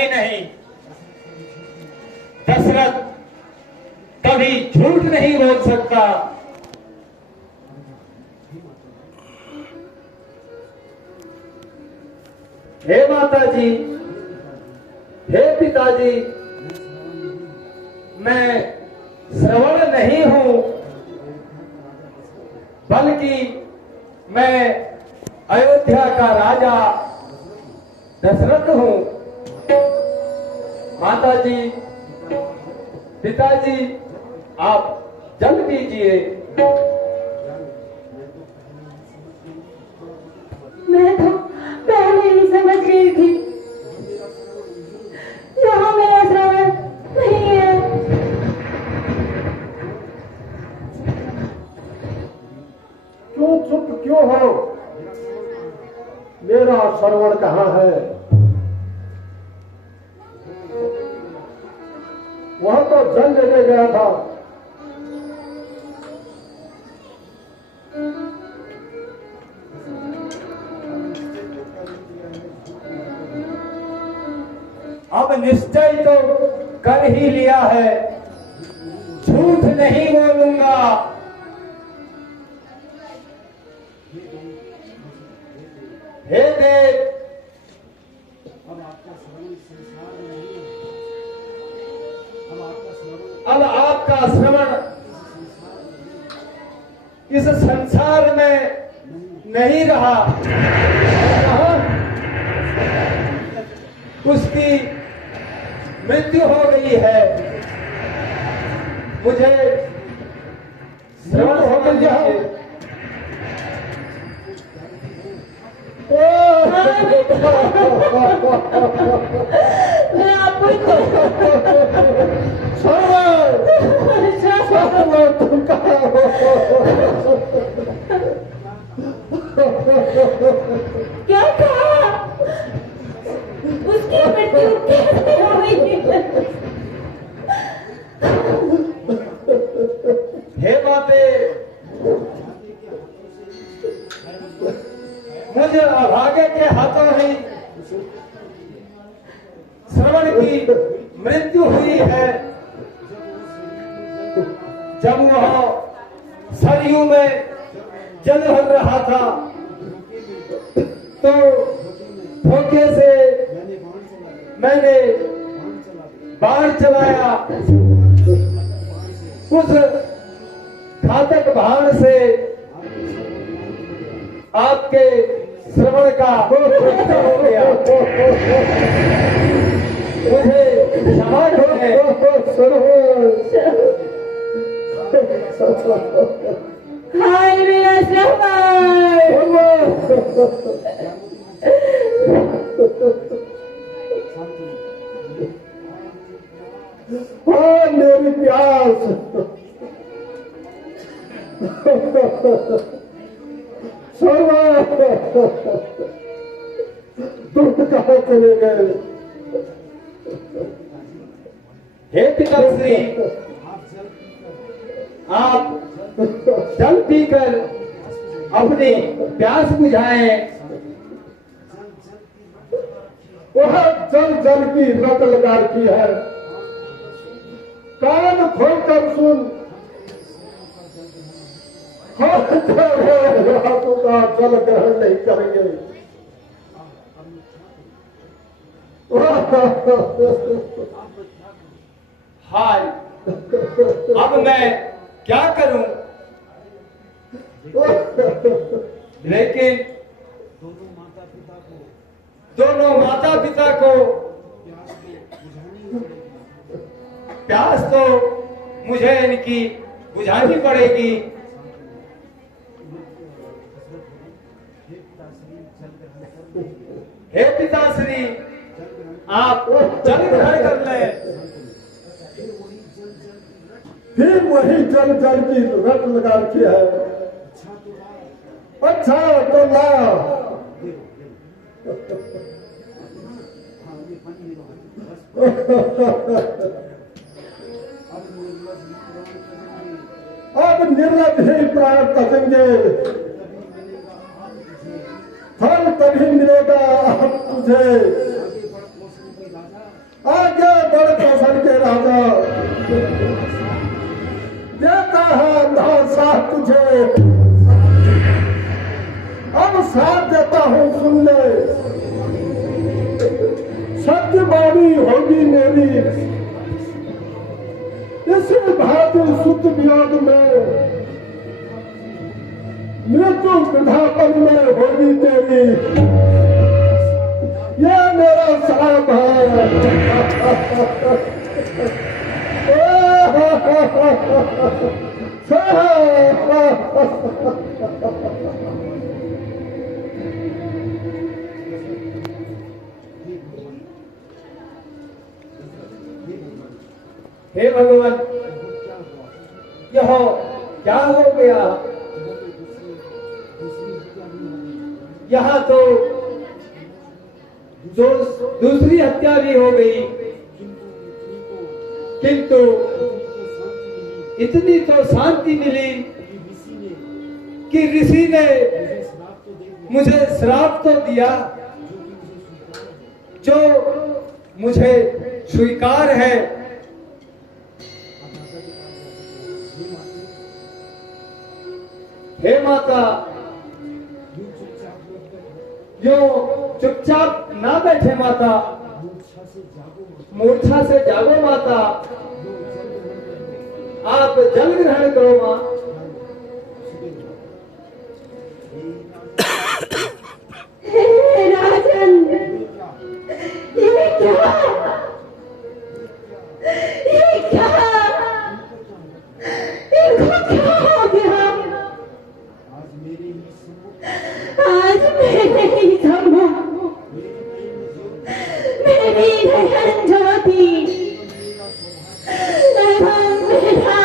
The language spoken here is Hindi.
नहीं नहीं, दशरथ कभी झूठ नहीं बोल सकता। हे माता जी, हे पिताजी, मैं श्रवण नहीं हूं, बल्कि मैं अयोध्या का राजा दशरथ हूं। माता जी, पिताजी, आप जल पीजिए। मैं तो पहले ही समझ गई थी, यहाँ मेरा श्रवण नहीं है। क्यों चुप क्यों हो? मेरा श्रवण कहाँ है? वह तो जल लेने गया था। अब निश्चय तो कर ही लिया है, झूठ नहीं बोलूंगा। हे देव, अब आपका श्रवण इस संसार में नहीं रहा। उसकी मृत्यु हो गई है। मुझे श्रवण हो गया है। मैं आपको तुम कहाँ हो? क्या कहा? उसकी मृत्यु कैसे हुई? हे माते, मुझे अभागे के हाथों ही श्रवण की मृत्यु हुई है। जब वह सरयू में जल भर रहा था तो धोखे से मैंने बाण चलाया। उस घातक बाण से आपके श्रवण का नष्ट हो गया। मुझे क्षमा हाय मेरा श्रवण। हाँ मेरी प्यास। तुम कहाँ चले गए? हे पिताश्री, आप जल पीकर अपनी प्यास बुझाएं। वह जल जल की रट लगा रखी है। कान खोलकर सुन, हाथों का जल ग्रहण नहीं करेंगे। हाय, अब मैं क्या करूं? लेकिन दोनों माता पिता को प्यास तो मुझे इनकी बुझानी पड़ेगी। हे पिताश्री, आप जल ग्रहण कर लें। फिर वही जल जल की रट लगा रखी है। अच्छा तो ला। अब निर्लज ही प्राण कसेंगे, फल तभी मिलेगा अब तुझे। वाणी होगी मेरी, इस भांति सुत वियोग में मृत्यु वृद्धापन में होगी तेरी। ये मेरा सलाम हे भगवान, यह क्या हो गया? यहाँ तो जो दूसरी हत्या भी हो गई, किंतु इतनी तो शांति मिली कि ऋषि ने मुझे श्राप तो दिया जो मुझे स्वीकार है। हे माता, जो चुपचाप ना बैठे माता, मूर्छा से जागो माता, आप जल ग्रहण करो मां। राजन, ये क्या, ये क्या, इनको क्या हो गया? आज मेरे ही संभव मेरी बहन ज्योति एवं मेरा